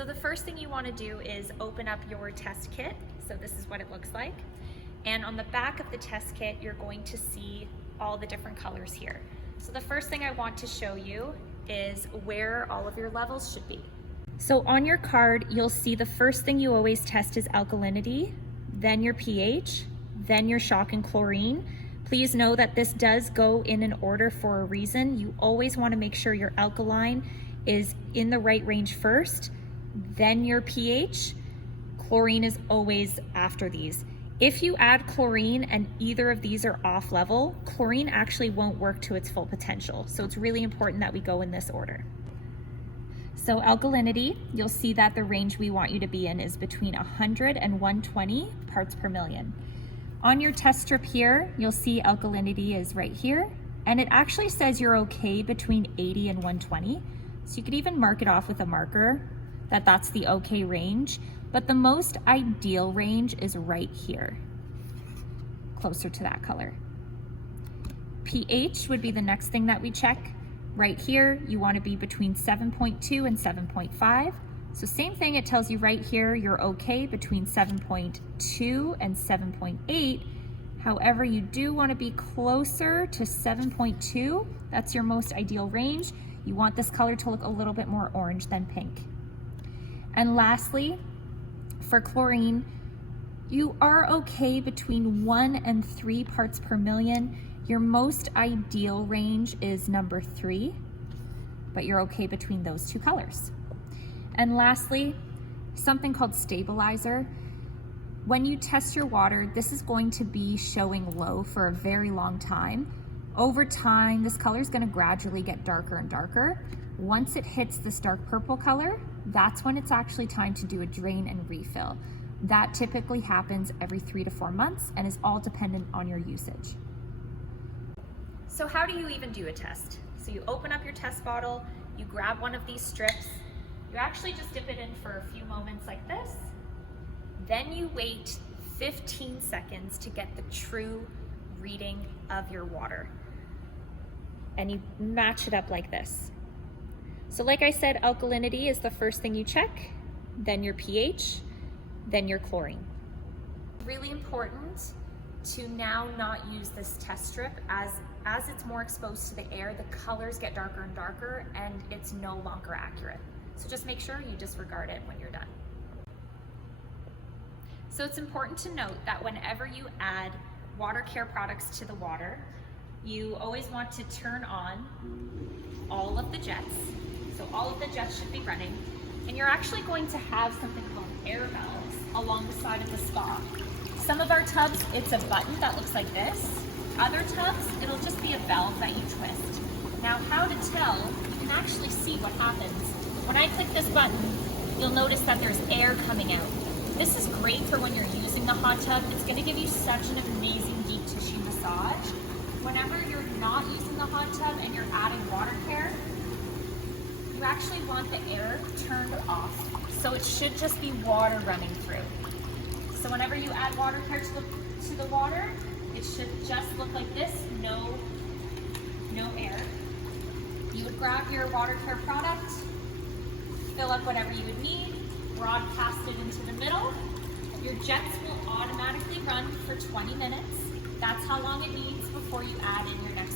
So the first thing you want to do is open up your test kit. So this is what it looks like. And on the back of the test kit, you're going to see all the different colors here. So the first thing I want to show you is where all of your levels should be. So on your card, you'll see the first thing you always test is alkalinity, then your pH, then your shock and chlorine. Please know that this does go in an order for a reason. You always want to make sure your alkaline is in the right range first, then your pH. Chlorine is always after these. If you add chlorine and either of these are off level, chlorine actually won't work to its full potential. So it's really important that we go in this order. So alkalinity, you'll see that the range we want you to be in is between 100 and 120 parts per million. On your test strip here, you'll see alkalinity is right here, and it actually says you're okay between 80 and 120. So you could even mark it off with a marker that that's the okay range, but the most ideal range is right here, closer to that color. pH would be the next thing that we check. Right here, you want to be between 7.2 and 7.5. So same thing, it tells you right here, you're okay between 7.2 and 7.8. However, you do want to be closer to 7.2. That's your most ideal range. You want this color to look a little bit more orange than pink. And lastly, for chlorine, you are okay between 1 and 3 parts per million. Your most ideal range is number 3, but you're okay between those two colors. And lastly, something called stabilizer. When you test your water, this is going to be showing low for a very long time. Over time, this color is going to gradually get darker and darker. Once it hits this dark purple color, that's when it's actually time to do a drain and refill. That typically happens every 3 to 4 months and is all dependent on your usage. So how do you even do a test? So you open up your test bottle, you grab one of these strips, you actually just dip it in for a few moments like this, then you wait 15 seconds to get the true reading of your water. And you match it up like this. So like I said, alkalinity is the first thing you check, then your pH, then your chlorine. Really important to now not use this test strip as it's more exposed to the air, the colors get darker and darker and it's no longer accurate. So just make sure you disregard it when you're done. So it's important to note that whenever you add water care products to the water, you always want to turn on all of the jets. So all of the jets should be running, and you're actually going to have something called air valves along the side of the spa. Some of our tubs, it's a button that looks like this. Other tubs, it'll just be a valve that you twist. Now how to tell, you can actually see what happens. When I click this button, you'll notice that there's air coming out. This is great for when you're using the hot tub. It's gonna give you such an amazing deep tissue massage. Whenever you're not using the hot tub and you're adding water care, you actually want the air turned off. So it should just be water running through. So whenever you add water care to the water, it should just look like this, no air. You would grab your water care product, fill up whatever you would need, broadcast it into the middle. Your jets will automatically run for 20 minutes. That's how long it needs before you add in your next